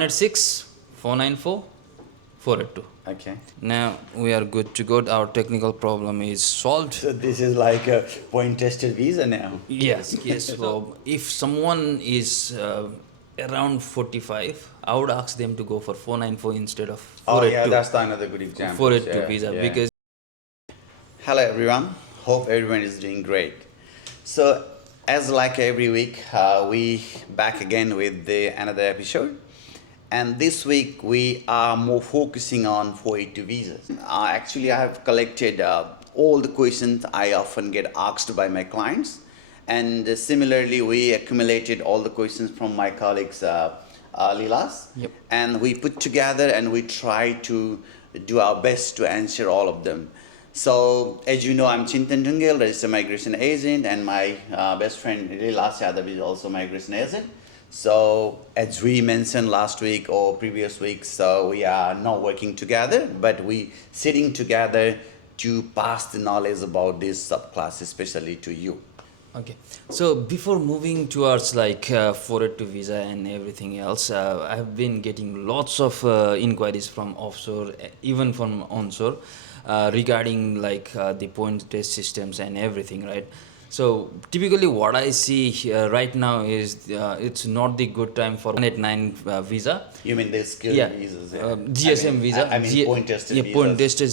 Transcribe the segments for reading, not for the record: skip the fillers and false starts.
106 494 482. Okay. Now we are good to go. Our technical problem is solved. So this is like a point-tested visa now. Yes, yes. So if someone is around 45, I would ask them to go for 494 instead of Oh yeah, 482. that's another good example. 482 visa because Hello everyone. Hope everyone is doing great. So as like every week, we back again with another episode. And this week we are more focusing on 482 visas. Actually, I have collected all the questions I often get asked by my clients. And similarly, we accumulated all the questions from my colleagues, Lilash. Yep. And we put together and we try to do our best to answer all of them. So, as you know, I'm Chintan Dhungel, registered migration agent, and my best friend Lilash Yadav is also migration agent. So, as we mentioned last week or previous weeks, so we are not working together, but we sitting together to pass the knowledge about this subclass, especially to you. okay. So before moving towards like 482 visa and everything else, I have been getting lots of inquiries from offshore, even from onshore, regarding like the point test systems and everything, right? So typically what I see right now is it's not the good time for 189 visa. You mean the skilled Yeah, visas? GSM visa. I mean point tested yeah, visas. point tested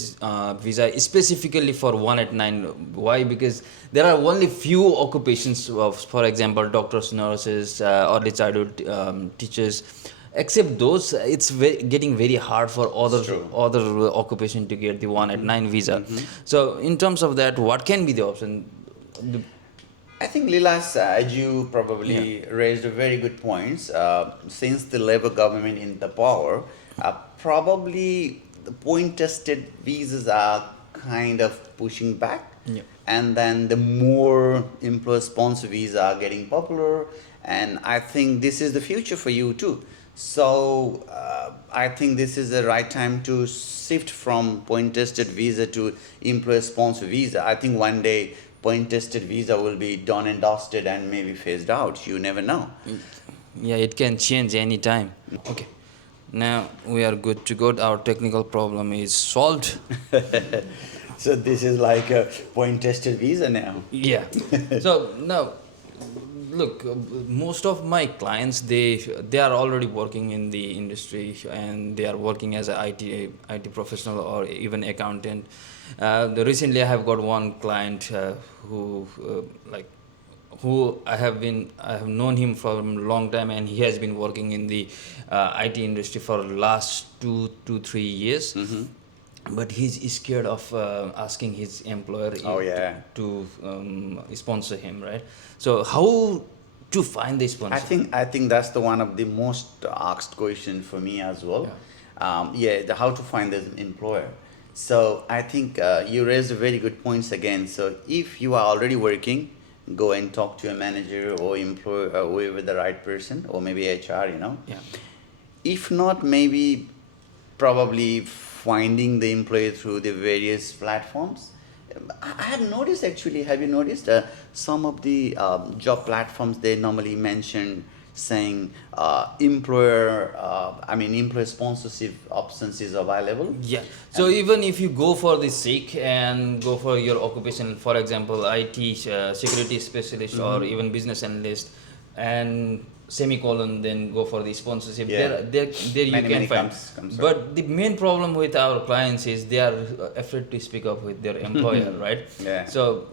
visa specifically for 189. Why? Because there are only few occupations of, for example, doctors, nurses, early childhood teachers. Except those, it's getting very hard for other occupation to get the 189 visa. So in terms of that, what can be the option? I think Lilash, as you probably raised a very good points. Since the Labour government in the power, probably the point-tested visas are kind of pushing back, and then the more employer-sponsor visas are getting popular, and I think this is the future for you too. So I think this is the right time to shift from point-tested visa to employer-sponsor visa. I think one day point-tested visa will be done and dusted and maybe phased out. You never know. Yeah, it can change any time. Okay. Now we are good to go. Our technical problem is solved. So this is like a point-tested visa now. Yeah. So now, look, most of my clients they are already working in the industry and they are working as a IT professional or even accountant. Recently, I have got one client who I have known him for a long time, and he has been working in the IT industry for the last 3 years. But he's scared of asking his employer to sponsor him, right? So how to find the sponsor? I think that's the one of the most asked question for me as well. How to find the employer. So I think you raised a very good points again. So if you are already working, go and talk to a manager or employer with the right person or maybe HR. Yeah. If not, maybe probably finding the employee through the various platforms. I have noticed actually. Have you noticed some of the job platforms they normally mention saying employer sponsorship options is available. Yeah. So even if you go for the SIC and go for your occupation, for example, IT security specialist or even business analyst, and semicolon, then go for the sponsorship. There you can find. But the main problem with our clients is they are afraid to speak up with their employer, right? Yeah. So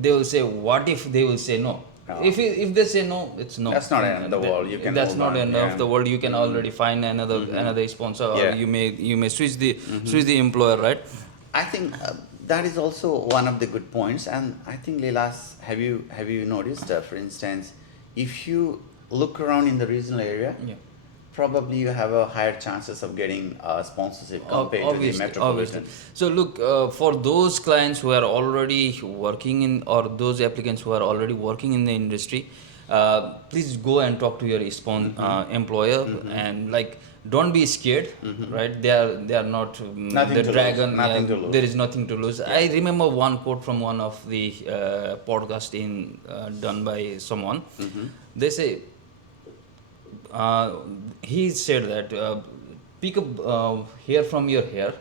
they will say, what if they will say no? If they say no, it's no. That's not end of the world. You can. That's not end of the world. You can already find another sponsor, or you may switch the employer, right? I think that is also one of the good points, and I think Lilash, have you noticed, for instance, if you look around in the regional area, probably you have a higher chances of getting sponsorship compared to the metropolitan. So look, for those clients who are already working in, or those applicants who are already working in the industry, please go and talk to your employer and don't be scared, right? They are not the dragon. There is nothing to lose. I remember one quote from one of the podcast done by someone. They say, he said that pick up hair from your hair,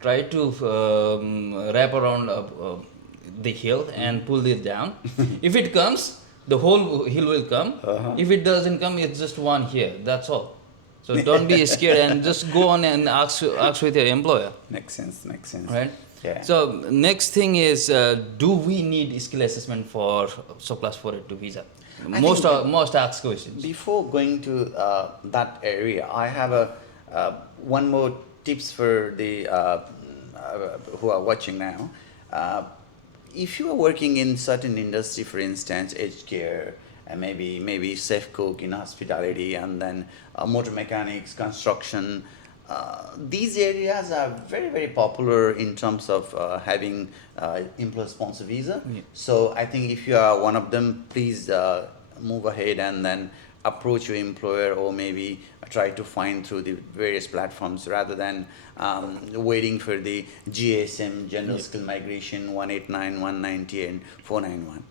try to wrap around the hill and pull it down. If it comes, the whole hill will come. If it doesn't come, it's just one hair. That's all. So don't be scared and just go on and ask with your employer. Makes sense. Right. Yeah. So next thing is, do we need skill assessment for Subclass 482 visa? Most asked questions. Before going to that area, I have one more tips for the who are watching now. If you are working in certain industry, for instance, aged care, and maybe safe cook in hospitality, and then motor mechanics, construction. These areas are very, very popular in terms of having employer sponsor visa. Yeah. So I think if you are one of them, please move ahead and then approach your employer, or maybe try to find through the various platforms rather than waiting for the GSM, General Yeah. Skill Migration 189, 190 and 491.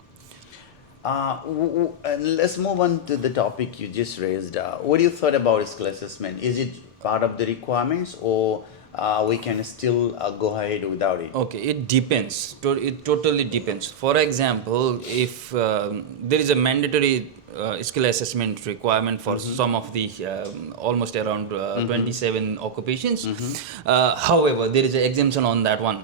And let's move on to the topic you just raised. What do you thought about skill assessment? Is it part of the requirements, or we can still go ahead without it? Okay, it depends. It totally depends. For example, if there is a mandatory skill assessment requirement for some of the almost around 27 occupations. However, there is an exemption on that one.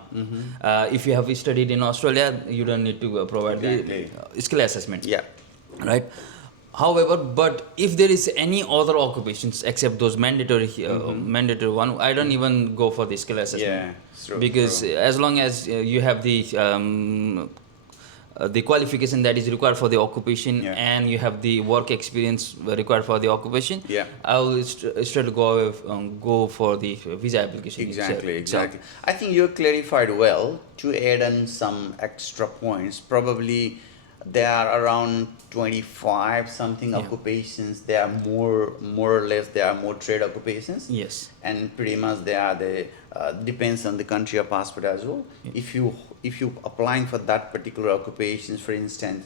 If you have studied in Australia, you don't need to provide Exactly. the skill assessment. Yeah. Right. However, but if there is any other occupations except those mandatory mandatory one, I don't even go for the skill assessment. Yeah, true, Because true. as long as you have the qualification that is required for the occupation, Yeah. and you have the work experience required for the occupation, Yeah. I will straight go for the visa application. Exactly. I think you clarified well. To add on some extra points, probably there are around 25 something Yeah. occupations. They are more or less, they are more trade occupations. Yes. And pretty much they are the depends on the country of passport as well. Yeah. If you applying for that particular occupations, for instance,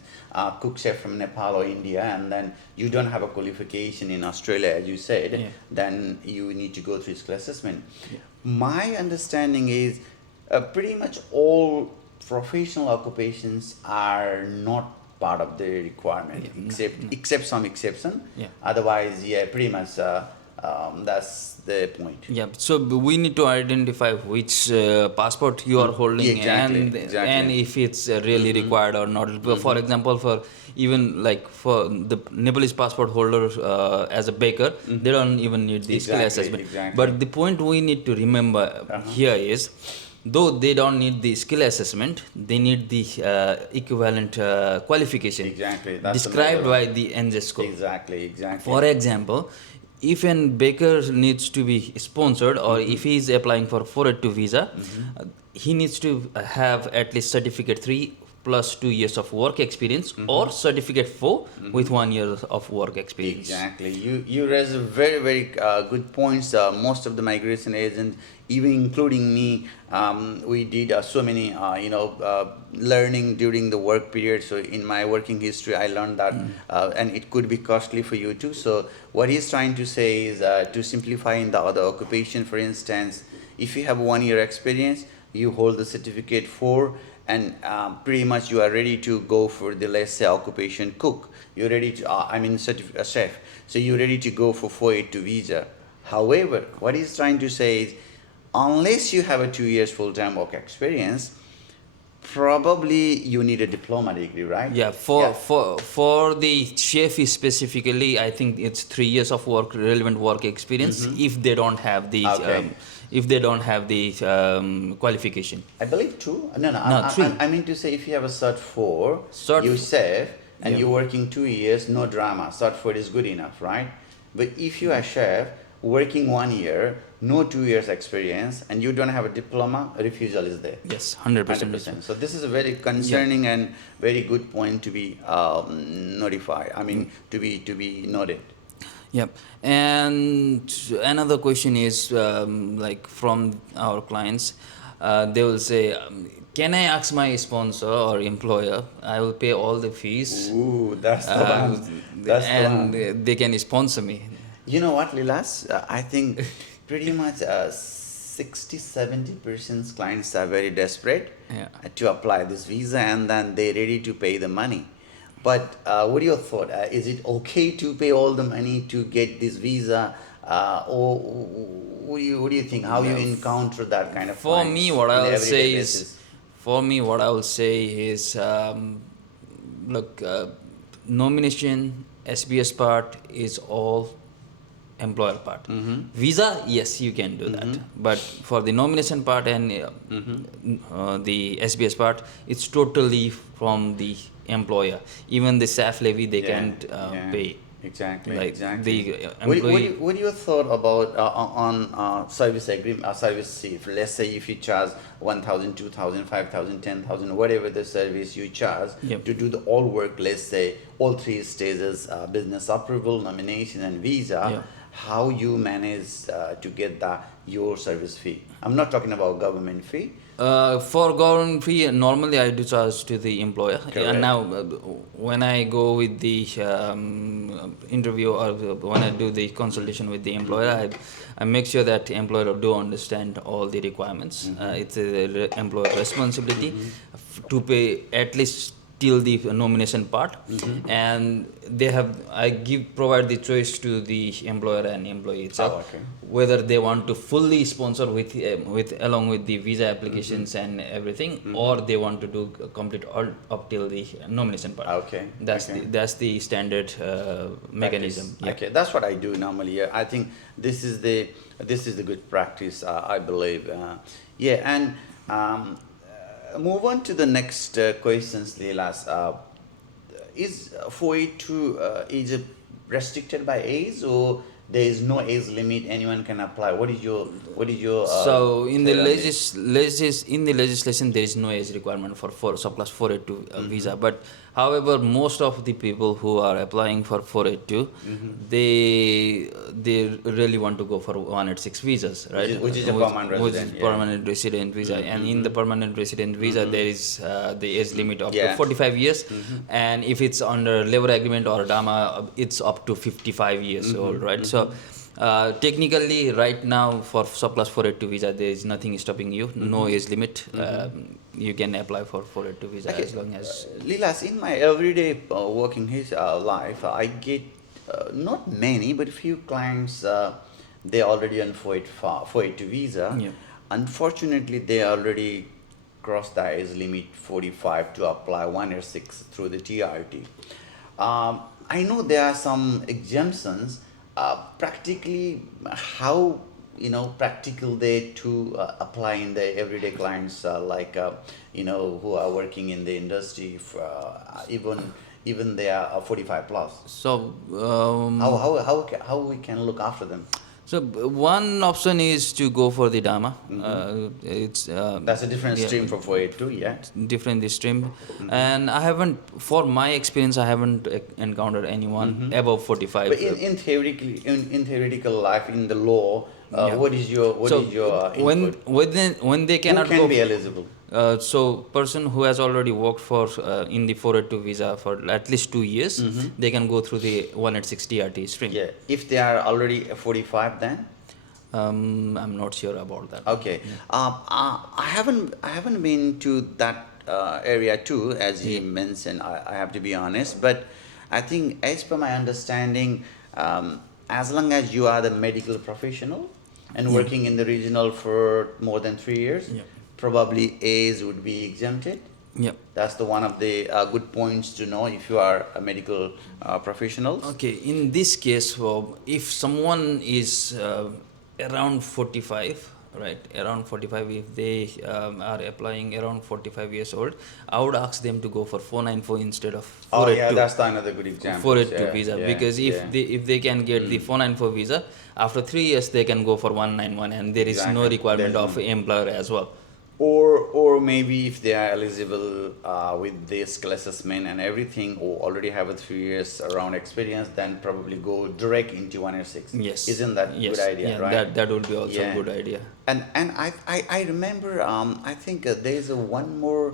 cook chef from Nepal or India, and then you don't have a qualification in Australia, as you said, Yeah. then you need to go through skill assessment. Yeah. My understanding is pretty much all professional occupations are not part of the requirement, Yeah. except some exception. Yeah. Otherwise, yeah, pretty much that's the point. Yeah, so we need to identify which passport you are holding, Exactly. and if it's really required or not. For example, for even like for the Nepalese passport holders as a baker, they don't even need the skill assessment. Exactly. But the point we need to remember here is, though they don't need the skill assessment, they need the equivalent qualification Exactly. That's the described major by the NJ score. Exactly. For example, if a baker needs to be sponsored, or if he is applying for 482 visa, he needs to have at least certificate 3 plus 2 years of work experience, or certificate 4 with 1 year of work experience. Exactly. You raise a very good points. Most of the migration agents, even including me, we did so many learning during the work period. So in my working history, I learned that, and it could be costly for you too. So what he's trying to say is to simplify in the other occupation. For instance, if you have 1 year experience, you hold the certificate 4, and pretty much you are ready to go for the, let's say, occupation cook. You're ready to chef, so you're ready to go for 482 visa. However, what he's trying to say is, unless you have a 2 years full-time work experience, probably you need a diploma degree, right? Yeah, for the chef specifically, I think it's 3 years of relevant work experience, if they don't have the qualification. I believe 2. No, No, 3. I mean to say, if you have a Cert 4, Cert you f- chef, and Yeah. you're working 2 years, no drama. Cert 4 is good enough, right? But if you are chef, working 1 year, no 2 years experience, and you don't have a diploma, refusal is there. Yes, 100%. 100%. So this is a very concerning and very good point to be notified. I mean, to be noted. Yep. And another question is, like from our clients, they will say, can I ask my sponsor or employer? I will pay all the fees, Ooh, that's the one. That's the one. and they can sponsor me. You know what, Lilas? I think pretty much 60-70% clients are very desperate Yeah. to apply this visa, and then they're ready to pay the money. But what are your thought? Is it okay to pay all the money to get this visa, or what do you think? How you Yeah, encounter that kind of For me, clients what in I the will everyday say is, basis? for me, what I will say is, look, nomination, SBS part is all employer part. Mm-hmm. Visa, yes, you can do Mm-hmm. that, but for the nomination part and Mm-hmm. the SBS part, it's totally from the employer. Even the SAF levy, they Yeah, can't yeah, pay. exactly, Like exactly. the What do you, employee. what do you thought about on service agreement, service fee? Let's say if you charge 1,000, 2,000, 5,000, 10,000, whatever the service you charge Yep. to do the all work, let's say all three stages, business approval, nomination, and visa, Yeah. how you manage to get your service fee? I'm not talking about government fee. For government fee, normally I do charge to the employer. And Correct. now, when I go with the interview, or when I do the consultation with the employer, Mm-hmm. I make sure that employer do understand all the requirements. Mm-hmm. It's a employer responsibility Mm-hmm. to pay at least till the nomination part, Mm-hmm. and I provide the choice to the employer and employee Oh, itself, okay. whether they want to fully sponsor with along with the visa Mm-hmm. applications and everything, Mm-hmm. or they want to do complete all up till the nomination part. Okay. That's Okay. the standard Practice. mechanism. Yeah. Okay, that's what I do normally. Yeah, I think this is the good practice. I believe. Yeah, and move on to the next questions, Leelas. Is 482 is it restricted by age, or there is no age limit? Anyone can apply. What is your So in the thought on this? in the legislation, there is no age requirement for subclass 482 Mm-hmm. visa. But however, most of the people who are applying for 482, Mm-hmm. they really want to go for 186 visas, Which right? is which is a permanent Which is resident. Yeah. permanent resident visa, and in Mm-hmm. the permanent resident visa, Mm-hmm. there is the age limit up to Yeah. 45 years, Mm-hmm. and if it's under labor agreement or DAMA, it's up to 55 years Mm-hmm. old, right? Mm-hmm. So technically, right now for subclass 482 visa, there is nothing stopping you. No Mm-hmm. age limit. Mm-hmm. You can apply for 482 visa Okay, as long as. Lilas, in my everyday working life, I get not many, but few clients. They already on 482 visa. Yeah. Unfortunately, they already crossed the age limit 45 to apply 106 through the TRT. I know there are some exemptions. Practically, how practical they to apply in the everyday clients, like who are working in the industry, even they are 45 plus. So, How we can look after them? one option is to go for the DAMA. Hmm. It's That's a different yeah, stream from 482, yeah. different this stream, Hmm. and I haven't, for my experience, I haven't encountered anyone Hmm. above 45. But in theoretical life, in the law, Yeah. what is your So input? when they Who cannot can go, be eligible? so person who has already worked for in the 482 visa for at least 2 years, Hmm. they can go through the 186 TRT stream. Yeah, if they are already 45, then I'm not sure about that. okay. I haven't been to that area too, as he Yeah. mentioned. I have to be honest, but I think, as per my understanding, as long as you are the medical professional and Yeah. working in the regional for more than 3 years, Yeah. probably age would be exempted. Yeah. That's the one of the good points to know if you are a medical professionals. Okay, in this case, if someone is around 45, right, around 45, if they are applying around 45 years old, I would ask them to go for 494 instead of Oh yeah, 482. that's another good example. 482 Yeah, visa, yeah, because if yeah. they can get the Mm. 494 visa, after 3 years they can go for 191, and there is no Exactly. requirement There's of no- employer as well. or maybe if they are eligible with the skill assessment and everything, or already have a 3 years around experience, then probably go direct into 106. Yes. Isn't that Yes. good idea, Yeah, right? that would be also Yeah. a good idea. And I remember, I think there is a one more,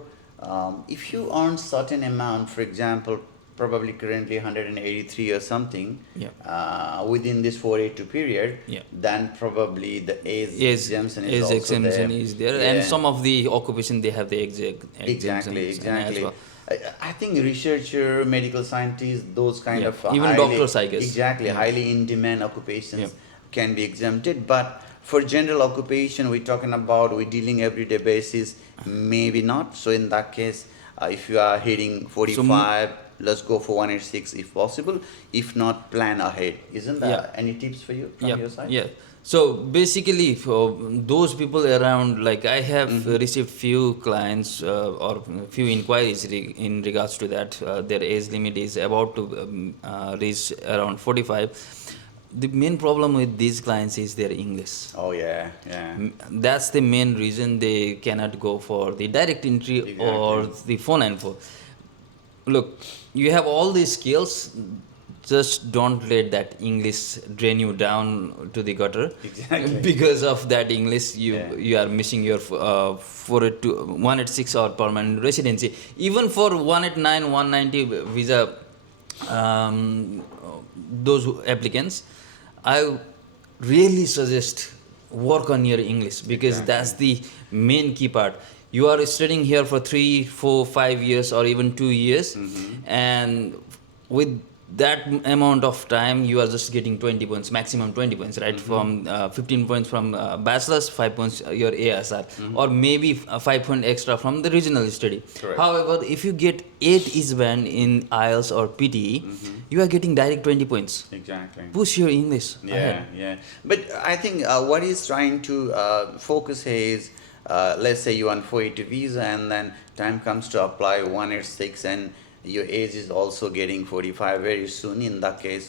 if you earn certain amount, for example, probably currently 183 or something, Yeah. within this 482 period, Yeah. then probably the age Age, exemption is age also exemption there. is there, and Yeah. some of the occupation they have the Exactly, exemptions and as exactly. well. I think researcher, medical scientists, those kind Yeah, of even doctors, I guess. exactly, Yeah. highly in demand Yeah. occupations can be exempted. But for general occupation, we're talking about, we're dealing everyday basis, maybe not. So in that case, if you are hitting So 45, let's go for 186 if possible. If not, plan ahead. Isn't yeah. there any tips for you Yeah, from your side? yeah. So basically, for those people around, like I have Mm-hmm. received few clients or few inquiries in regards to that. Their age limit is about to reach around 45. The main problem with these clients is their English. Oh yeah, yeah. That's the main reason they cannot go for the direct entry or Exactly. the phone info. Look, you have all these skills, just don't let that English drain you down to the gutter. Exactly. Because of that English, Yeah. you are missing your 186 or permanent residency. Even for 189 190 visa, um, those applicants, I really suggest work on your English, because Exactly. that's the main key part. You are studying here for 3 4 5 years or even 2 years, Mm-hmm. and with that amount of time you are just getting 20 points, maximum 20 points, right? Mm-hmm. From 15 points from bachelor's, 5 points your ASR, Mm-hmm. or maybe 5 point extra from the regional study. Correct. However, if you get 8 is band in IELTS or PTE, Mm-hmm. you are getting direct 20 points. Exactly. Push your English Yeah, ahead. yeah. But I think what he's trying to focus here is, let's say you on 482 visa and then time comes to apply 186 and your age is also getting 45 very soon. In that case,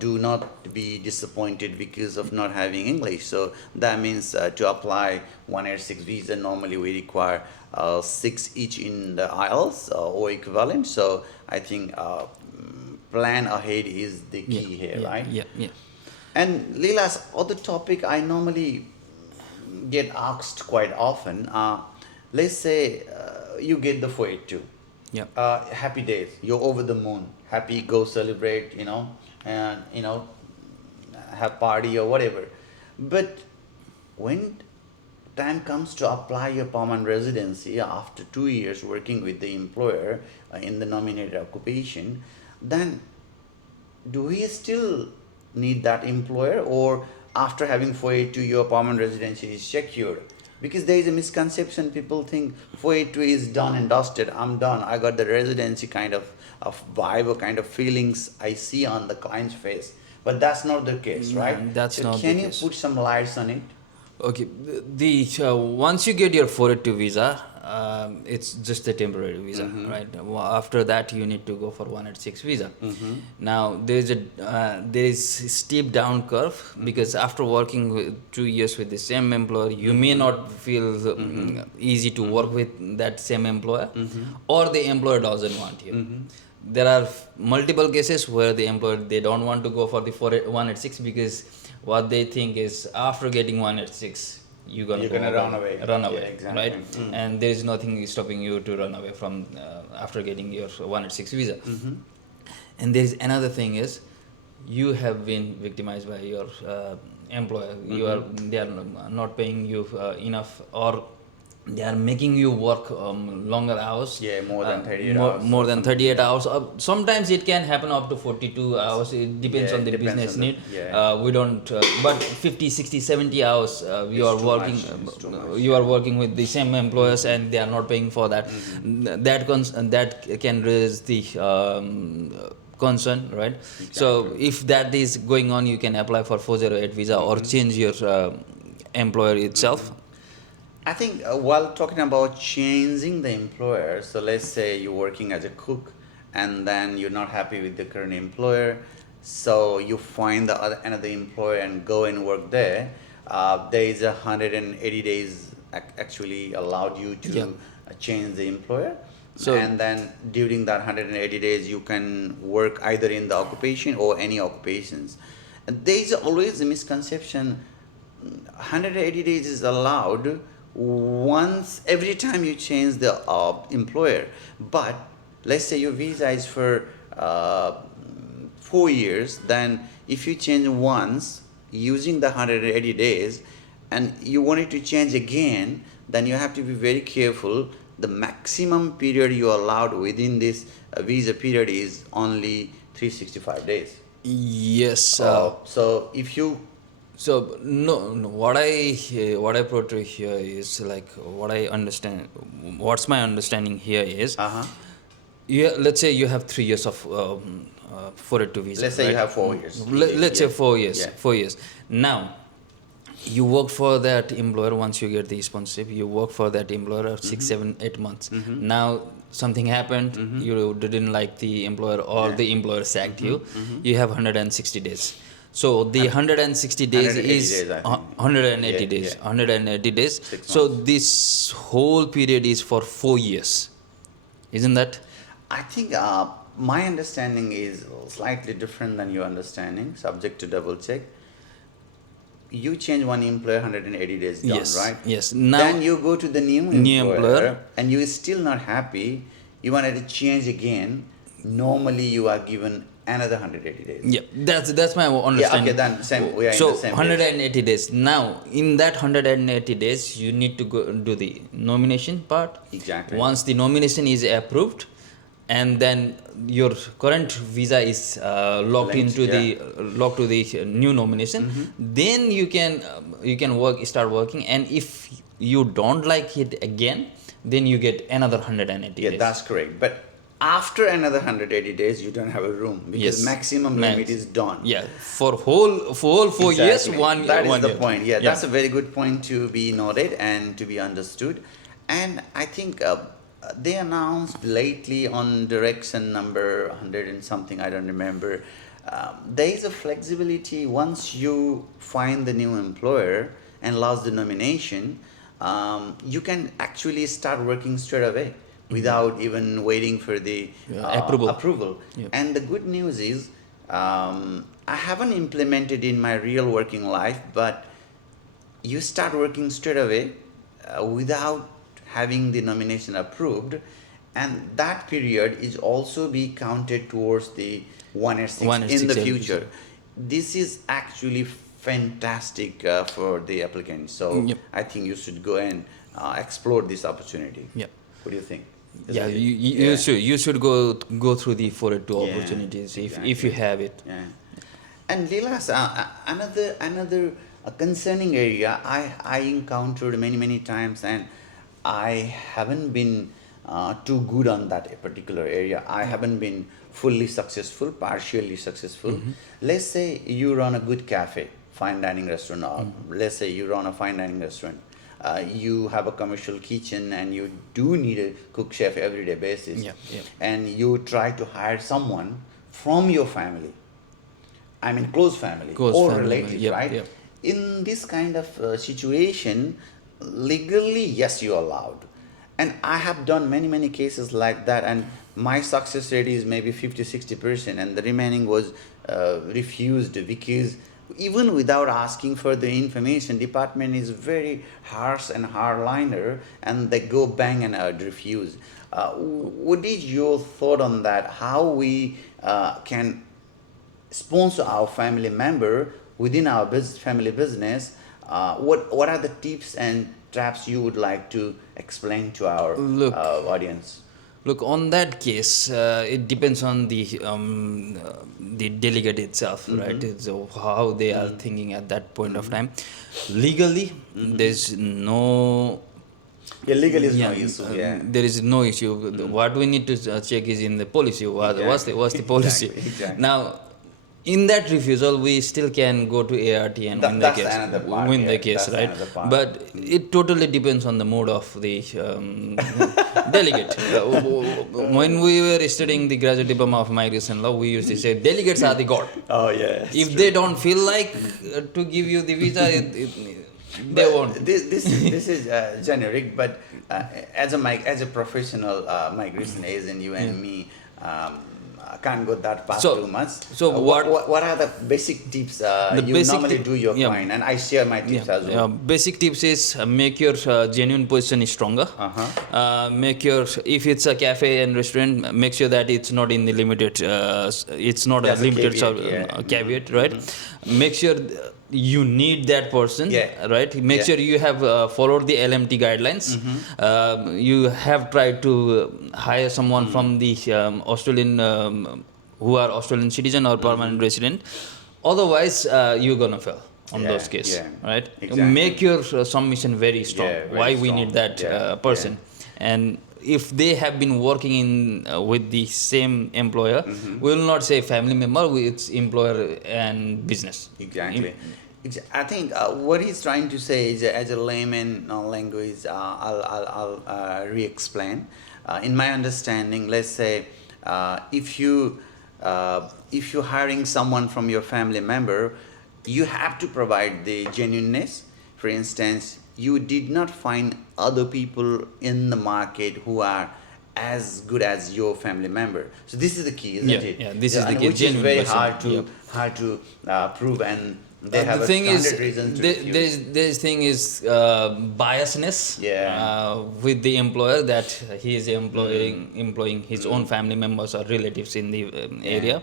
do not be disappointed because of not having English. So that means to apply 186 visa, normally we require 6 each in the IELTS or equivalent. So I think plan ahead is the Yeah, key here, yeah, right? yeah, yeah. And Leela's other topic I normally get asked quite often. Let's say you get the 482. Yeah. Happy days. You're over the moon. Happy, go celebrate, and have party or whatever. But when time comes to apply your permanent residency after 2 years working with the employer in the nominated occupation, then do we still need that employer, or after having 482 your permanent residency is secured? Because there is a misconception, people think 482 is done and dusted, I'm done, I got the residency kind of vibe or kind of feelings I see on the client's face, but that's not the case, right? That's So not can the you case. put some lights on it? Okay, once you get your 482 visa, it's just a temporary visa, Mm-hmm. right? After that, you need to go for 186 visa. Mm-hmm. Now there is steep down curve, because after working with 2 years with the same employer, you may not feel easy to work with that same employer, or the employer doesn't want you. There are multiple cases where the employer, they don't want to go for the 186, because what they think is after getting 186 you're You're gonna run away. Yeah, exactly. right? And there is nothing stopping you to run away from after getting your 186 visa. Mm-hmm. And there is another thing is, you have been victimized by your employer. They are not paying you enough, or they are making you work longer hours. Yeah, more than 38 more, hours more or than something. 38 hours. Sometimes it can happen up to 42 hours. It depends Yeah, on the depends business on the- need. yeah. We don't, but 50 60 70 hours you It's are too working, much, it's too much, you are working with the same employers, and they are not paying for that. That can raise the concern, right? So Exactly. if that is going on, you can apply for 408 visa or change your employer itself. I think while talking about changing the employer, so let's say you're working as a cook and then you're not happy with the current employer, so you find another employer and go and work there. There is 180 days actually allowed you to Yeah. change the employer. So- And then during that 180 days, you can work either in the occupation or any occupations. And there is always a misconception 180 days is allowed once every time you change the employer, but let's say your visa is for uh, 4 years, then if you change once using the 180 days and you wanted to change again, then you have to be very careful. The maximum period you are allowed within this visa period is only 365 days. Yes. So if you So no, what I portray here is like what I understand. What's my understanding here is, uh-huh. let's say you have 3 years of 482 visa. Let's say right? you have 4 years. Let's say 4 years. Yeah. 4 years. Now, you work for that employer. Once you get the sponsorship, you work for that employer 6, 7, 8 months. Now something happened. You didn't like the employer, or the employer sacked you. You have 160 days. So the 160 days 180 is days, I think. 180 Yeah, days. yeah. 180 days. 6 So months. this whole period is for 4 years. Isn't that? I think my understanding is slightly different than your understanding, subject to double check. You change one employer, 180 days done, Yes. right? Yes. Now Then you go to the new New employer. and you are still not happy. You wanted to change again. Normally, you are given another 180 days. yeah, that's my understanding. Yeah, okay, then same. We are So in the same page. 180 days. Now, in that 180 days, you need to go do the nomination part. Exactly. Once the nomination is approved, and then your current visa is locked Linked, into the locked to the new nomination, then you can start working. And if you don't like it again, then you get another 180 Yeah, days. that's correct. But after another 180 days, you don't have a room because Yes. maximum limit is done. Yeah, for whole 4 years, Exactly. one That is one the year. point. Yeah, that's a very good point to be noted and to be understood. And I think they announced lately on direction number 100 and something, I don't remember. There is a flexibility once you find the new employer and lost the nomination, you can actually start working straight away without even waiting for the approval. Yep. And the good news is, I haven't implemented in my real working life, but you start working straight away without having the nomination approved, and that period is also be counted towards the 106 in the 106, future. This is actually fantastic for the applicant. So Yep. I think you should go and explore this opportunity. Yep. What do you think? Yeah, Isn't it? you should go through the 482 Yeah, opportunities if exactly. you have it. Yeah. And Lilash, another concerning area I encountered many times, and I haven't been too good on that particular area. I haven't been fully successful, partially successful. Let's say you run a good cafe, fine dining restaurant, or let's say you run a fine dining restaurant. You have a commercial kitchen and you do need a cook chef everyday basis. Yeah, yeah. And you try to hire someone from your family. I mean, close family Close or family, relative, yep, right? yep. In this kind of situation, legally, yes, you're allowed. And I have done many cases like that, and my success rate is maybe 50-60%, and the remaining was refused because even without asking for the information, department is very harsh and hardliner, and they go bang and refuse. What is your thought on that? How we can sponsor our family member within our family business? What are the tips and traps you would like to explain to our Look. audience? Look, on that case, it depends on the delegate itself, right? So how they are thinking at that point of time. Legally, there's no Yeah, legal is no yeah, issue. there is no issue. What we need to check is in the policy. What's the policy? Exactly. Now, in that refusal, we still can go to ART and win the That's case. another part, Win the yeah, case, that's right? another part. But it totally depends on the mood of the delegate. When we were studying the graduate diploma of migration law, we used to say delegates are the god. Oh yeah. If they don't feel like to give you the visa, they won't. This is generic, but as a professional migration agent, you and me, can't go that past So- too much. so what are the basic tips The you basic normally ti- do your yeah. client, and I share my tips as well. Basic tips is make your genuine position stronger. Make your, if it's a cafe and restaurant, make sure that it's not in the limited. It's not That's a a limited caveat, yeah. caveat, right? Make sure you need that person, Yeah. right? Make Yeah. sure you have followed the LMT guidelines. You have tried to hire someone from the Australian, who are Australian citizen or permanent resident. Otherwise, you're gonna fail on Yeah, those cases, yeah, right? exactly. Make your submission very strong. Yeah, very Why we strong. need that Yeah, person, and if they have been working in with the same employer, we will not say family member. It's employer and business. Exactly. I think what he's trying to say is, as a layman language, I'll re-explain. In my understanding, let's say if you're hiring someone from your family member, you have to provide the genuineness. For instance, you did not find other people in the market who are as good as your family member. So this is the key, isn't Yeah, it? yeah, this is the and key, which is genuine very person. hard to prove, and they have The a thing is, 100 reasons to refuse. there's thing is biasness Yeah. with the employer, that he is employing his own family members or relatives in the area.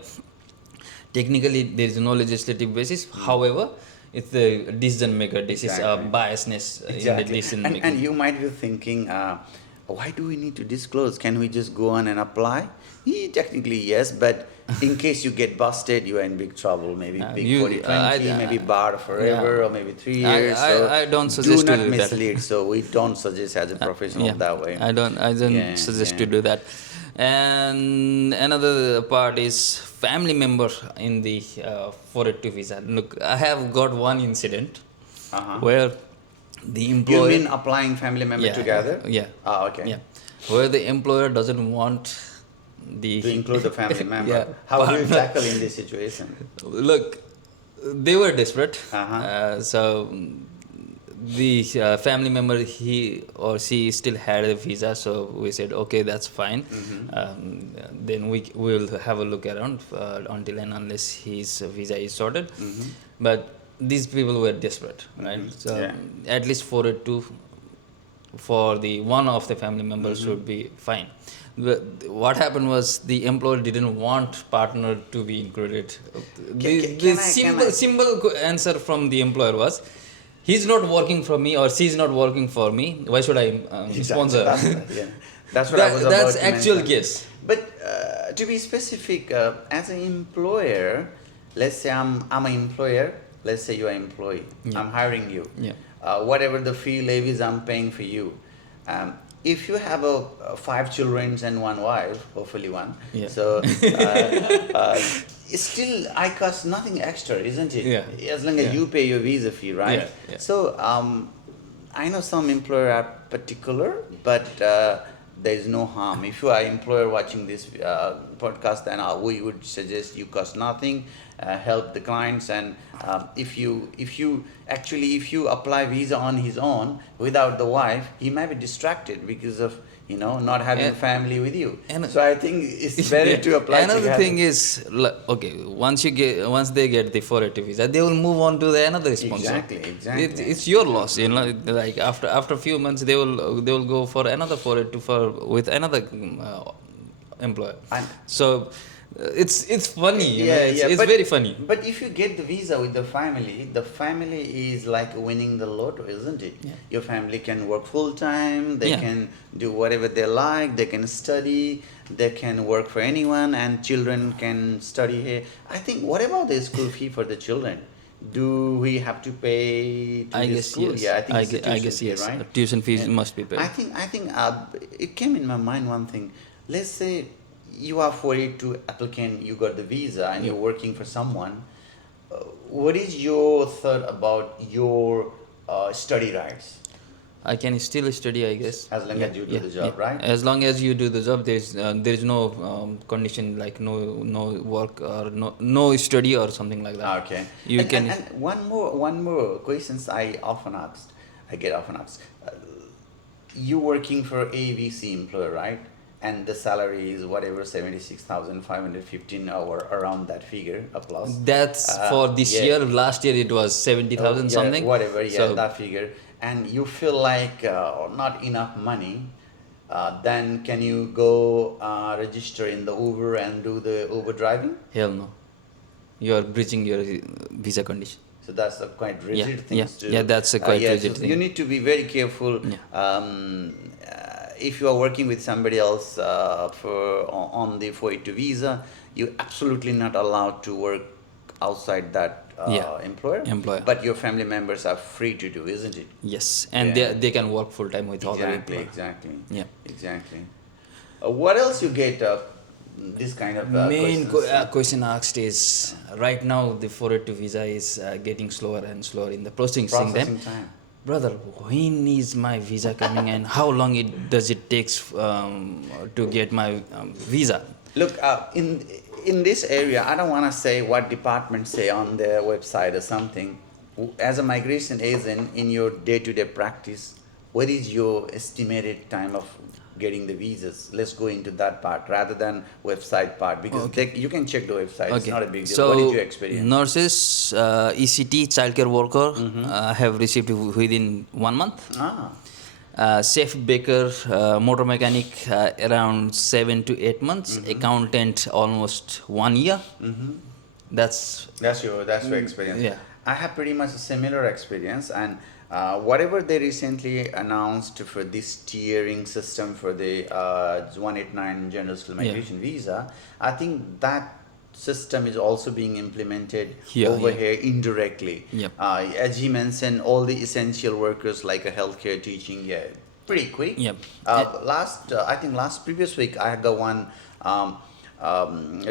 Technically, there is no legislative basis. However, it's the decision maker. This is Exactly. biasness in the decision making. And you might be thinking, why do we need to disclose? Can we just go on and apply? Technically, yes, but in case you get busted, you are in big trouble. Maybe big you- 40/20, maybe barred forever, yeah. or maybe 3 years. I don't suggest do to not do that. mislead. So we don't suggest as a professional that way. I don't Yeah, suggest yeah. to do that. And another part is family member in the 482 visa. Look, I have got one incident where the You employer, mean applying family member together? yeah, Ah, okay. yeah, where the employer doesn't want the To include the family member. Yeah, How do you partner. tackle in this situation? Look, they were desperate. So the family member, he or she still had a visa, so we said, okay, that's fine. Then we will have a look around until and unless his visa is sorted. But these people were desperate, right? So Yeah. at least 482 for the one of the family members should be fine. But what happened was the employer didn't want partner to be included. The can I- simple answer from the employer was, he's not working for me or she's not working for me. Why should I sponsor? That's what I was about That's to actual mention. case. But to be specific, as an employer, let's say I'm an employer. Let's say you are an employee. I'm hiring you. Yeah. Whatever the fee levies I'm paying for you. If you have 5 children and 1 wife, hopefully one. Yeah. So still I cost nothing extra, isn't it? Yeah. As long as Yeah. you pay your visa fee, right? Yeah, yeah. So I know some employer are particular, but there is no harm. If you are employer watching this podcast, then we would suggest you cost nothing, help the clients, and if you apply visa on his own without the wife, he might be distracted because of not having And- family with you. and- So I think it's better Yeah. to apply. Another together. thing is, okay, once they get the 480 visa, they will move on to the another sponsor. Exactly. It's your loss, like after a few months they will go for another 482 with another employer. And- So it's funny, it's but- very funny. But if you get the visa with the family is like winning the lotto, isn't it? Yeah. Your family can work full time, they Yeah. can do whatever they like, they can study, they can work for anyone, and children can study here. I think, what about the school fee for the children? Do we have to pay to I the guess school? yes. Yeah, I think it's the I tuition guess fee, yes. right? Tuition fees And must be paid. I think it came in my mind one thing. Let's say you are 42 applicant, you got the visa, and you're working for someone. What is your thought about your study rights? I can still study, I guess. As long as you do the job, right? As long as you do the job, there's no condition like no work or no study or something like that. Okay. You and, can. and one more questions I get often asked. You working for AVC employer, right? and the salary is whatever 76,515 or around that figure, a plus. That's for this Yeah. year. Last year it was 70,000 Yeah, something. whatever, yeah, So that figure, and you feel like not enough money, then can you go register in the Uber and do the Uber driving? hell no, you are breaching your visa condition. So that's a quite Yeah, rigid yeah, things to. yeah. That's a quite Yeah, rigid so thing. you need to be very careful. If you are working with somebody else on the 482 visa, you absolutely not allowed to work outside that Yeah. employer. But your family members are free to do, isn't it? Yes, and Yeah. they can work full time with other Exactly, employer. exactly. Yeah. Exactly. What else you get this kind of Main questions? question asked is right now the 482 visa is getting slower and slower in the processing Processing time. Brother, when is my visa coming and how long does it takes to get my visa? Look, in this area, I don't want to say what departments say on their website or something. As a migration agent, in your day-to-day practice, what is your estimated time of getting the visas? Let's go into that part rather than website part, because you can check the website. It's not a big deal. So What did you experience? nurses, ECT, childcare worker have received within 1 month. Chef, baker, motor mechanic around 7 to 8 months. Accountant almost 1 year. That's That's your experience. yeah. I have pretty much a similar experience, and whatever they recently announced for this tiering system for the 189 general skill migration visa, I think that system is also being implemented over here indirectly. Yep. As he mentioned, all the essential workers like a healthcare, teaching, pretty quick. Yep. I think previous week I got one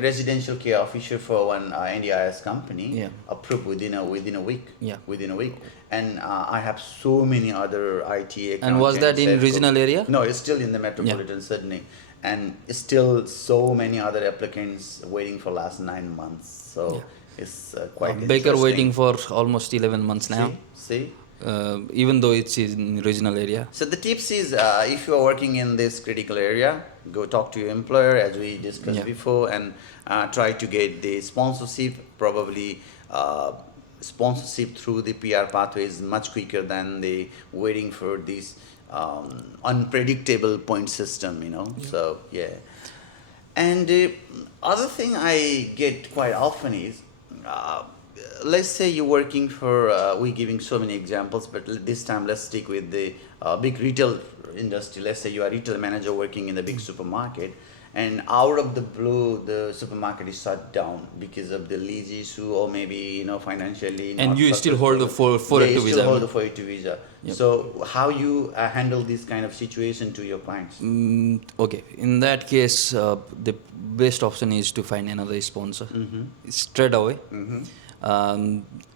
residential care officer for one NDIS company approved within a week. Yeah. Within a week, and I have so many other IT. And was that in regional area? No, it's still in the metropolitan Sydney, and still so many other applicants waiting for last 9 months. So it's quite Baker interesting. waiting for almost 11 months now. See. Even though it's in regional area. So the tips is if you are working in this critical area, go talk to your employer as we discussed before, and try to get the sponsorship. Probably sponsorship through the PR pathway is much quicker than the waiting for this unpredictable point system, So and other thing I get quite often is let's say you're working for we're giving so many examples, but this time let's stick with the big retail industry. Let's say you are a retail manager working in the big supermarket, and out of the blue the supermarket is shut down because of the lease issue, or maybe financially and not you still successful. hold the 482 you visa. still hold the 482 visa. So how you handle this kind of situation to your clients? Okay, in that case the best option is to find another sponsor straight away.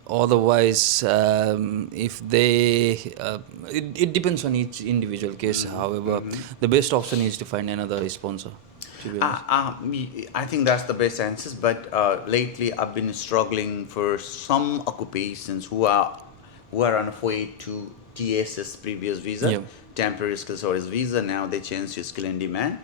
Otherwise, if they it depends on each individual case. However, the best option is to find another sponsor, to be honest. I think that's the best answers, but lately I've been struggling for some occupations who are on a 482 TSS previous visa, temporary skill service visa. Now they changed to skill in demand.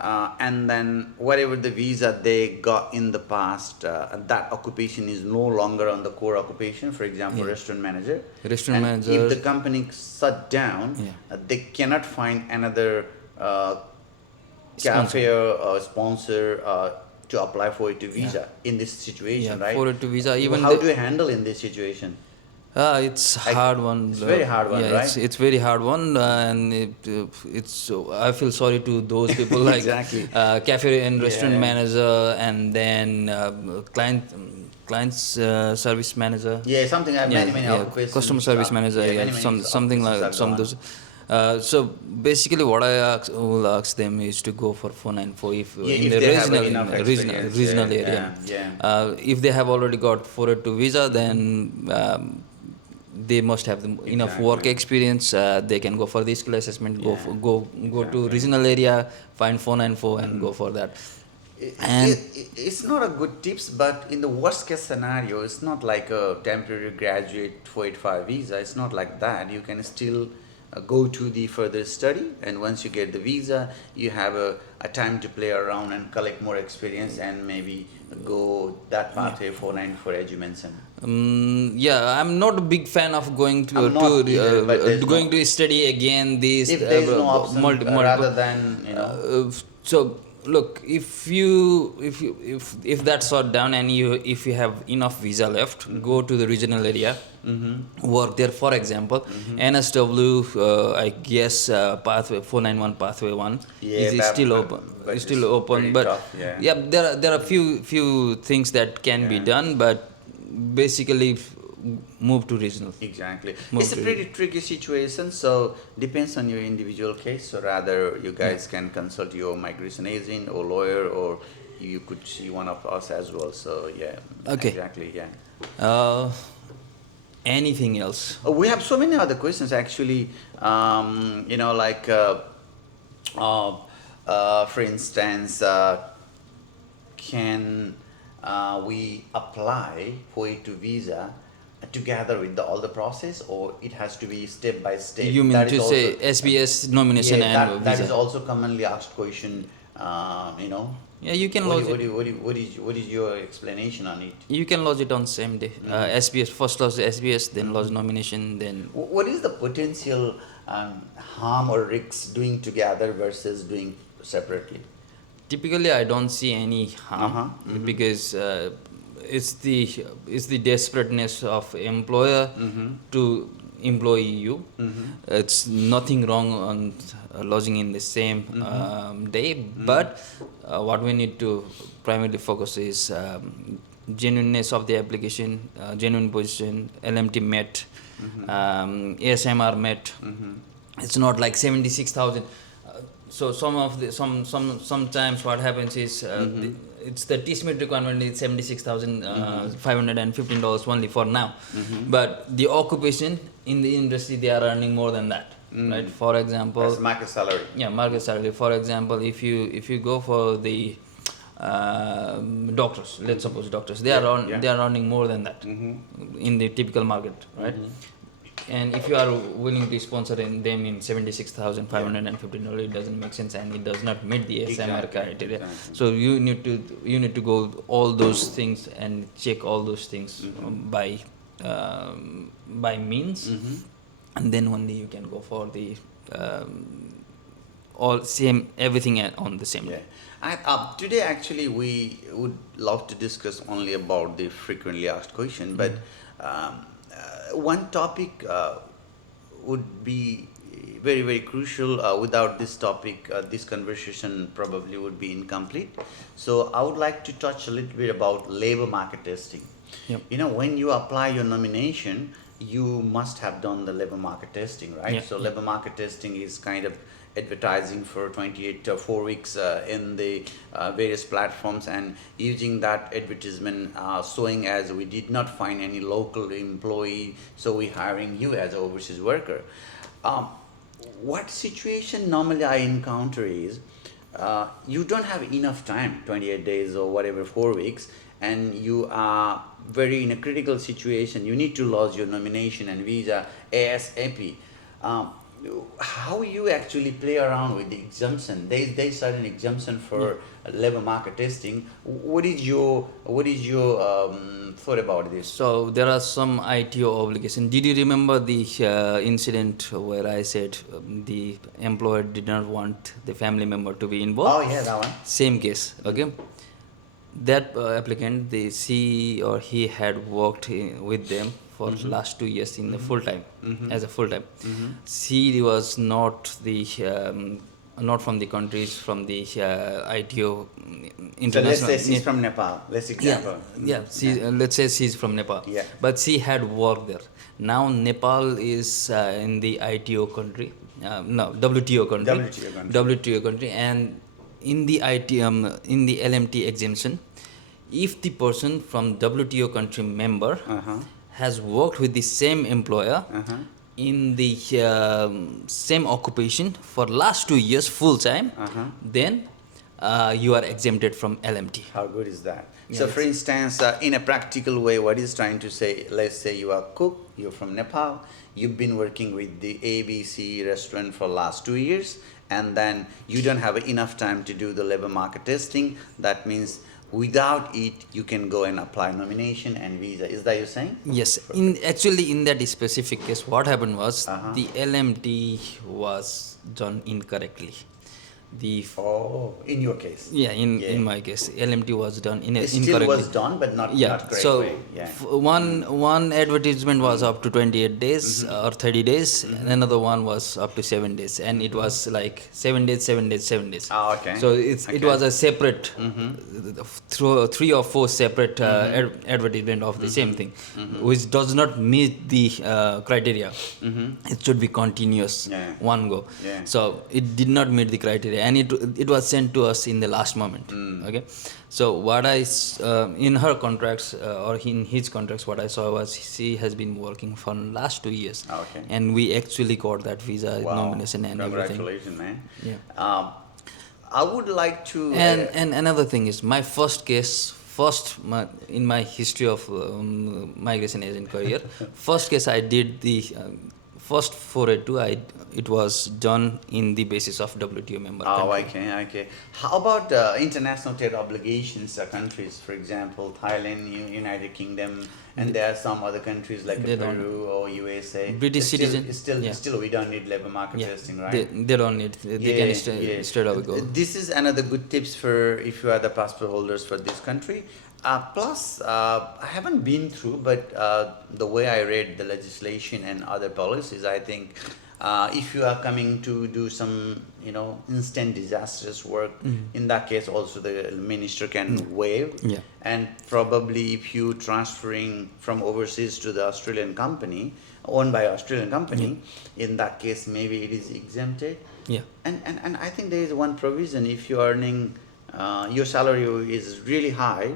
And then whatever the visa they got in the past, that occupation is no longer on the core occupation. For example, restaurant manager. If the company shut down, they cannot find another cafe or sponsor to apply for it to visa in this situation, right? For it to visa, even how do you handle in this situation? It's hard one. It's very hard one, right? It's very hard one, and it's. I feel sorry to those people like Exactly. Cafe and restaurant manager, and then client's service manager. Yeah, something. I have many occupations. Customer service manager. Something like some those. So basically, what I will ask them is to go for 494 if in the regional area. If they have already got 482 visa, then they must have enough work experience. They can go for the skill assessment. Go to regional area, find 494 and go for that. And it's not a good tips, but in the worst case scenario, it's not like a temporary graduate 485 visa. It's not like that. You can still go to the further study, and once you get the visa, you have a time to play around and collect more experience and maybe go that pathway 494 as you mentioned. Yeah, I'm not a big fan of going to I'm not either, but there's going no, to study again these if there's no option multiple. rather than So look, if that's sort down and if you have enough visa left, go to the regional area, work there. For example, NSW, I guess pathway 491 pathway 1 yeah, is still but, open. but Is still it's open, pretty but tough, yeah. yeah, there are few things that can be Yeah. done, but basically move to regional. Exactly. Move It's a to pretty tricky situation, so depends on your individual case. So rather you guys can consult your migration agent or lawyer, or you could see one of us as well. So yeah. Okay. Exactly, yeah. Anything else? We have so many other questions actually. Like for instance, can we apply for a to visa together with all the process, or it has to be step by step? You mean That to is say also- SBS nomination yeah, and that visa? is also commonly asked question. Yeah, you can What, lodge do- it. what is your explanation on it? You can lodge it on same day. SBS first lodge SBS, then lodge nomination, then What is the potential harm or risks doing together versus doing separately? typically I don't see any harm because it's the desperateness of employer to employ you. It's nothing wrong on lodging in the same day, but what we need to primarily focus is genuineness of the application, genuine position, LMT met, ASMR met. It's not like 76,000. So sometimes what happens is it's the TSMIT requirement is $76,515 only for now, but the occupation in the industry they are earning more than that, right? For example, That's market salary. yeah, market salary. For example, if you go for the doctors, let's suppose doctors, they are they are earning more than that in the typical market, right? And if you are willing to sponsor them in $76,515, it doesn't make sense and it does not meet the SMR criteria. Exactly. So you need to go all those things and check all those things by means, and then only you can go for the all same everything on the same Yeah. day. Today, actually, we would love to discuss only about the frequently asked question, but one topic would be very, very crucial. Without this topic, this conversation probably would be incomplete. So I would like to touch a little bit about labor market testing. Yep. When you apply your nomination, you must have done the labor market testing, right? Yeah. So labor market testing is kind of advertising for 28 or 4 weeks in the various platforms, and using that advertisement showing as we did not find any local employee, so we hiring you as an overseas worker. What situation normally I encounter is you don't have enough time, 28 days or whatever, 4 weeks, and you are very in a critical situation. You need to lodge your nomination and visa ASAP. How you actually play around with the exemption? They start an exemption for labor market testing. What is your thought about this? So there are some ITO obligation. Did you remember the incident where I said the employer did not want the family member to be involved? Oh yeah, that one. Same case, okay. That applicant, he had worked with them for last 2 years in the full time, as a full time. She was not the not from the countries from the ITO So international. let's say she's from Nepal. Let's example. Let's say she's from Nepal. Yeah. But she had worked there. Now Nepal is in the ITO country. No, WTO country. WTO country. WTO country, and in the in the LMT exemption, if the person from WTO country member has worked with the same employer in the same occupation for last 2 years full time, then you are exempted from LMT. How good is that? So, Yeah, for instance, in a practical way, what is trying to say? Let's say you are a cook, you're from Nepal, you've been working with the ABC restaurant for last 2 years, and then you don't have enough time to do the labor market testing. That means without it, you can go and apply nomination and visa. Is that you're saying? Yes, in actually in that specific case, what happened was Uh-huh. the LMT was done incorrectly. The Oh, in your case. Yeah, in Yeah. my case, LMT was done in a It still incorrectly. was done, but not Yeah, not correct so way. Yeah. one advertisement was up to 28 days or 30 days, and another one was up to 7 days, and it was like 7 days, 7 days, 7 days. Ah, okay. So it Okay. was a separate, through 3 or 4 separate advertisement of the same thing, which does not meet the criteria. It should be continuous, Yeah. one go. Yeah. So it did not meet the criteria, and it was sent to us in the last moment. Okay, so what in her contracts or in his contracts, what I saw was she has been working for last 2 years, Okay. and we actually got that visa Wow. nomination and everything. Congratulations, man. Yeah. I would like to. And another thing is my first case, in my history of migration agent career, first case I did the first 482. It was done in the basis of WTO member Oh, country. okay. How about international trade obligations countries, for example, Thailand, United Kingdom, and there are some other countries like They don't. Peru or USA. British citizen. Yeah. Still, we don't need labor market Yeah, testing, right? they don't need. They can straight away go. This is another good tips for if you are the passport holders for this country. Plus, I haven't been through, but the way I read the legislation and other policies, I think if you are coming to do some, instant disastrous work, in that case, also the minister can waive. Yeah. And probably if you transferring from overseas to the Australian company, owned by Australian company, in that case, maybe it is exempted. Yeah. And I think there is one provision if you're earning, your salary is really high,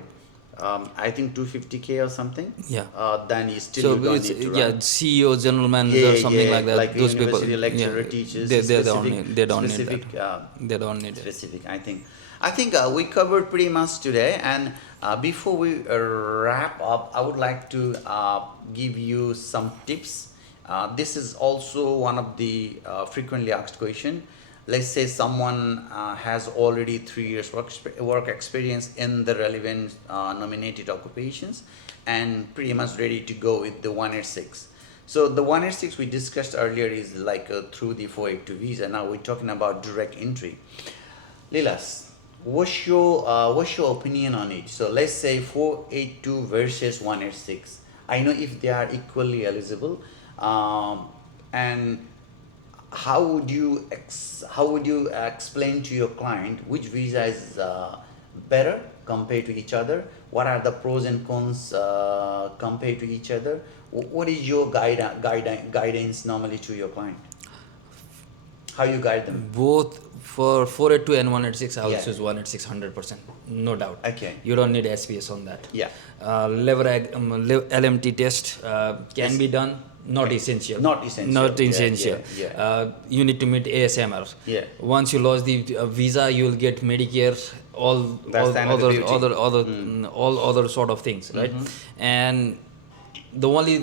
I think 250K or something. Yeah. Then you still So you don't it's, need to yeah, run. CEO, general manager, something like that. Like those people, university lecturer, teachers, they don't need. They don't specific, need that. They don't need it. specific. I think we covered pretty much today. And before we wrap up, I would like to give you some tips. This is also one of the frequently asked question. Let's say someone has already 3 years work experience in the relevant nominated occupations and pretty much ready to go with the 186. So the 186 we discussed earlier is like through the 482 visa. Now we're talking about direct entry. Lilash, what's your opinion on it? So let's say 482 versus 186. I know if they are equally eligible, and how would you explain to your client which visa is better compared to each other? What are the pros and cons compared to each other? What is your guidance normally to your client? How you guide them? Both for 482 and 186, I will Yeah. choose 186 100%, no doubt. Okay. You don't need SPS on that. Yeah. LMT test can be done. Not essential. Not essential. Not Yeah, essential. yeah. You need to meet ASMR. Yeah. Once you lose the visa, you will get Medicare, all That's the another beauty. all other sort of things, right? And the only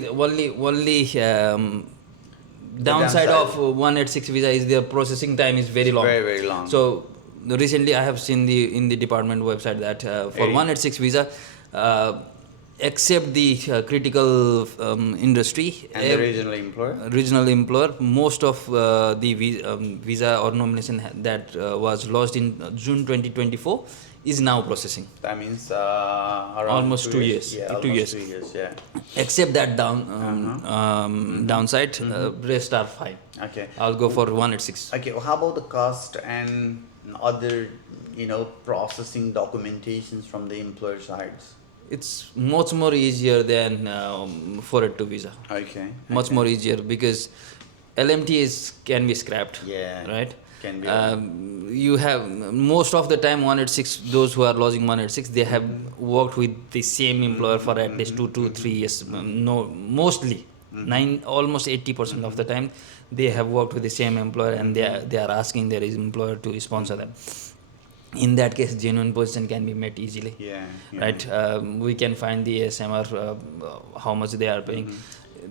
downside of 186 visa is their processing time is very long. Very, very long. So recently, I have seen in the department website that for 186 visa, except the critical industry And the regional employer? most of the visa or nomination that was lost in June 2024 is now processing. That means around Almost 2 years. Yeah, 2 almost years. 2 years, yeah. Except that downside, rest are fine. Okay. I'll go for 186. Okay, well, how about the cost and other, processing documentations from the employer sides? It's much more easier than 482 visa. Okay. Much more easier because LMT can be scrapped. Yeah. Right. Can be. You have most of the time 186. Those who are losing 186, they have worked with the same employer for at least 2 to 3 years. No, mostly almost 80% of the time they have worked with the same employer, and they are asking their employer to sponsor them. In that case, genuine position can be met easily. Yeah. Right? We can find the ASMR, how much they are paying.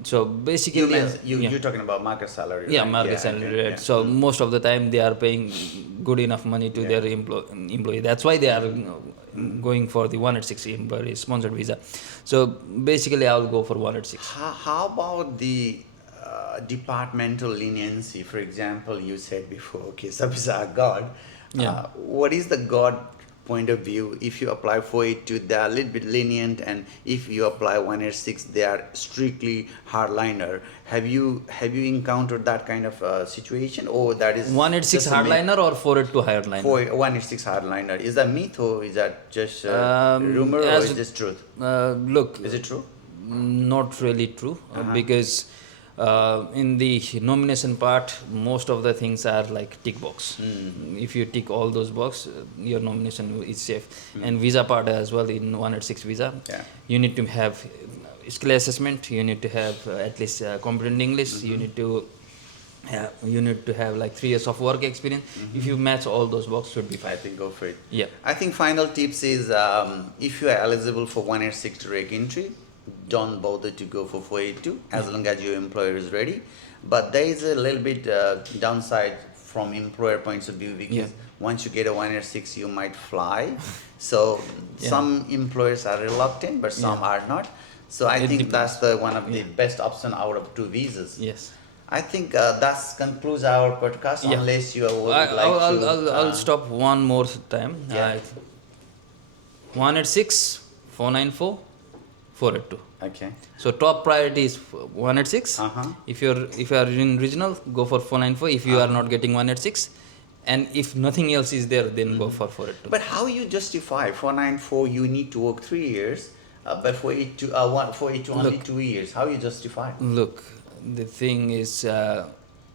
So basically, You're talking about market salary, yeah, right? market salary okay, rate. yeah. So most of the time they are paying good enough money to their employee. That's why they are going for the 186 employee sponsored visa. So basically, I will go for 186. How about the departmental leniency? For example, you said before, okay, subs are God. Yeah. What is the God point of view? If you apply 482, they are a little bit lenient, and if you apply 186, they are strictly hardliner. Have you encountered that kind of situation, or that is 186 just a myth? hardliner or 482 hardliner? 186 hardliner, is that myth or is that just rumor, or is this truth? Look, Is it true? not really true, because in the nomination part, most of the things are like tick box. If you tick all those boxes, your nomination is safe. And visa part as well, in 186 visa, you need to have skill assessment, you need to have at least competent English, you need to have like 3 years of work experience. If you match all those boxes, should be fine. I think go for it. Yeah. I think final tips is, if you are eligible for 186 direct entry, don't bother to go for 482 as long as your employer is ready. But there is a little bit downside from employer points of view, because once you get a 186, you might fly. So some employers are reluctant, but some are not. So I think that's the one of the best option out of 2 visas. Yes. I think that concludes our podcast. Unless you would like to. I'll stop one more time. 186, 494, 482. Okay. So top priority is 186. If you are in regional, go for 494. If you are not getting 186, and if nothing else is there, then go for 482. But how you justify 494? You need to work 3 years, but 482 only 2 years. How you justify? Look, the thing is,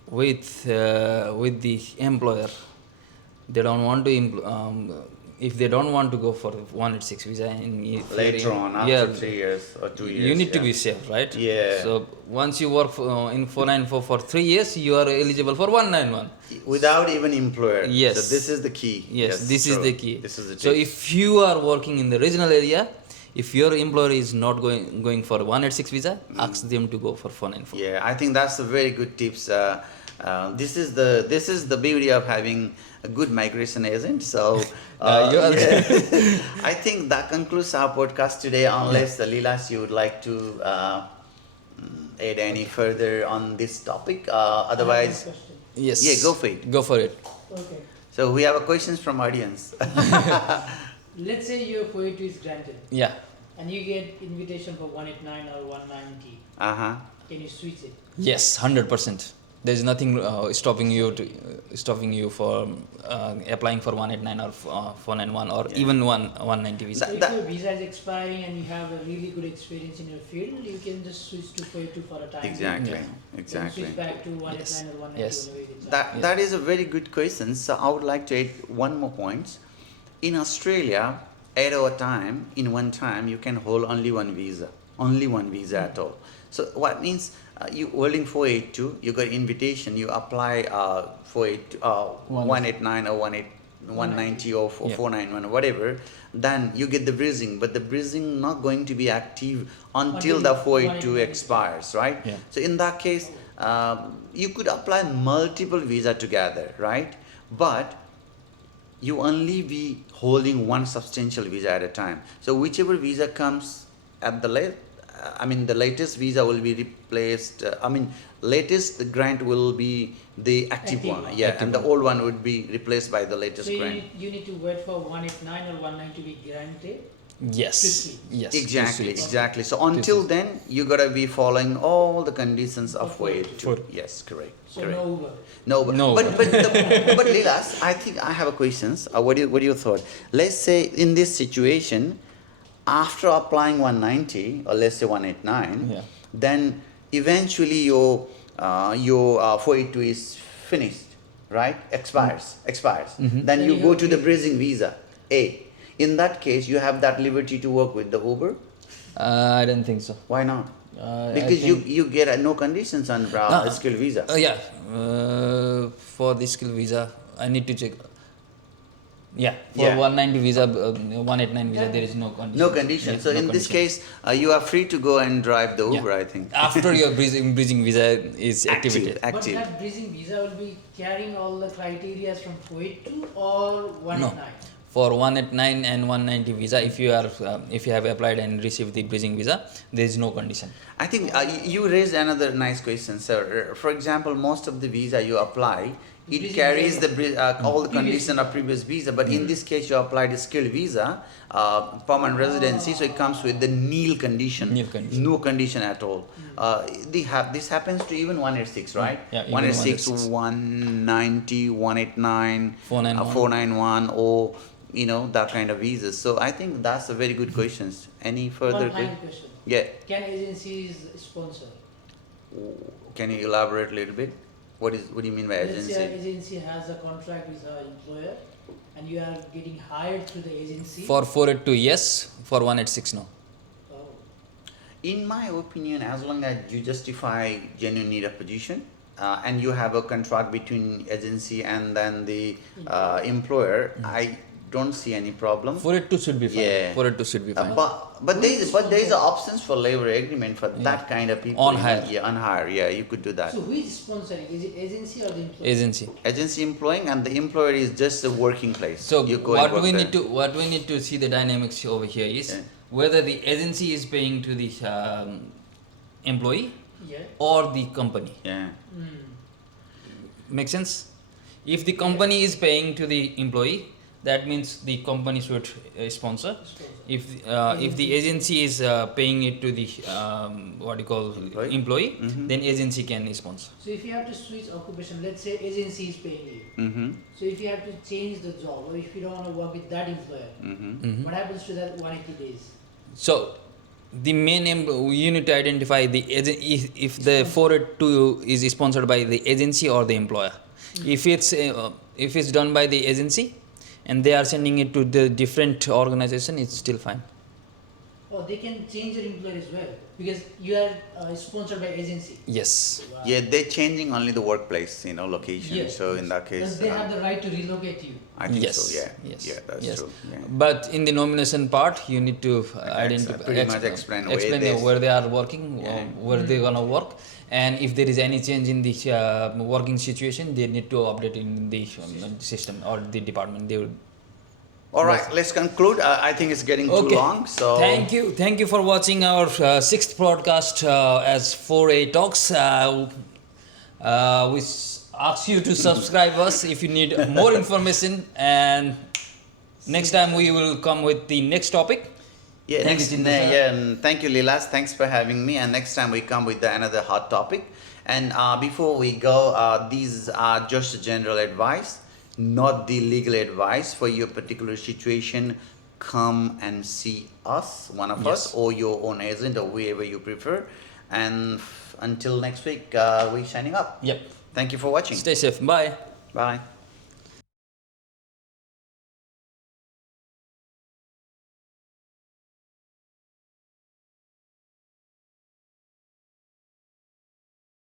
with the employer, they don't want to if they don't want to go for 186 visa later on, after 3 years or 2 years, you need to be safe, right? Yeah. So once you work in 494 for 3 years, you are eligible for 191 without even employer. Yes. So this is the key. Yes, this is the key. This is the so if you are working in the regional area, if your employer is not going for 186 visa, ask them to go for 494. Yeah, I think that's a very good tips. This is the beauty of having a good migration agent. So I think that concludes our podcast today. Unless Lilash, you would like to add any further on this topic. Otherwise, yes. Yeah, go for it. Go for it. Okay. So we have a questions from audience. Let's say your 482 is granted. Yeah. And you get invitation for 189 or 190. Can you switch it? Yes, 100%. There is nothing stopping you for applying for 189 or 491 or even 190 visa. So if your visa is expiring and you have a really good experience in your field, you can just switch to 482 for a time. Exactly. Then Exactly. switch back to 189 or 190. Yes. That is a very good question. So I would like to add one more point. In Australia, at a time, in one time, you can hold only one visa at all. So what means you holding 482, you got invitation, you apply 189 or 190 or 491, whatever, then you get the bridging, but the bridging not going to be active until the 482 expires, right? Yeah. So in that case, you could apply multiple visa together, right? But you only be holding one substantial visa at a time. So whichever visa comes at the latest visa will be replaced. Latest grant will be the active one. Yeah, Active and the one. old one would be replaced by the latest So grant. you need to wait for 189 or 190 to be granted. Yes. Strictly. Yes. Exactly. So until then, you gotta be following all the conditions of way to. Yes, correct. So correct. no Uber. No, but Lilas, I think I have a questions. What do you thought? Let's say in this situation, after applying 190 or let's say 189, then eventually your 482 is finished, right? Expires. Then Then you you go have to the to- bridging visa. In that case, you have that liberty to work with the Uber. I don't think so. Why not? I Because think- you get no conditions on skill visa. For the skill visa, I need to check. Yeah, for Yeah. 190 visa, 189 visa, there is no condition. No condition. Yeah, So no in this condition. case, you are free to go and drive the Yeah. Uber, I think. After your bridging visa is activated. But Active. that bridging visa will be carrying all the criteria from Kuwait to or 189. For 189 and 190 visa, if you are if you have applied and received the bridging visa, there is no condition. I think you raised another nice question, sir. For example, most of the visa you apply, it Bridging carries visa. all the Previous condition of previous visa. But in this case, you applied a skilled visa, permanent residency, so it comes with the nil condition. Nil condition. No condition at all. This happens to even 186, right? Yeah, even 186, 186. 190, 189, 491. 491, or that kind of visas. So I think that's a very good question. Any further One final question. Yeah. Can agencies sponsor? Can you elaborate a little bit? What do you mean by Let's say an agency? agency has a contract with her employer and you are getting hired through the agency. For 482, yes. For 186, no. Oh. In my opinion, as long as you justify genuine need of position, and you have a contract between agency and then the employer, I don't see any problem. 482 should be fine. Yeah. 482 should be fine. But there is options for labor agreement for that kind of people. On hire. Yeah, on hire. Yeah, you could do that. So who is sponsoring? Is it agency or the employer? Agency. Agency employing, and the employer is just a working place. So you go and what work we there. need to see the dynamics over here is Yeah. whether the agency is paying to the employee Yeah. or the company. Yeah. Make sense? If the company is paying to the employee, that means the company should sponsor. If the agency is paying it to the employee, Mhm. then agency can sponsor. So if you have to switch occupation, let's say agency is paying you. Mm-hmm. So if you have to change the job or if you don't want to work with that employer, Mm-hmm. what happens to that 180 days? So the main you need to identify the if the 482 is sponsored by the agency or the employer. If it's done by the agency and they are sending it to the different organization, it's still fine. Or they can change your employer as well because you are sponsored by agency. Yes. Wow. Yeah, they're changing only the workplace, location. Yes, So yes. in that case, Because they have the right to relocate you. I think Yes. so. Yeah. Yes. Yeah, that's yes. true. Yeah. But in the nomination part, you need to identify, pretty much explain where where they are working, Yeah. where they're gonna work, and if there is any change in the working situation, they need to update in the system or the department. They would. All right, let's conclude. I think it's getting too long. So Thank you for watching our sixth broadcast as 4A Talks. We ask you to subscribe us if you need more information, and next time we will come with the next topic. Yeah, Thank next, you, Chintan, sir. yeah, and thank you, Lilash. Thanks for having me. And next time we come with another hot topic. And before we go, these are just general advice, not the legal advice for your particular situation. Come and see us, one of us, Yes. or your own agent, or whoever you prefer. And until next week, we're signing up. Yep. Thank you for watching. Stay safe. Bye. Bye.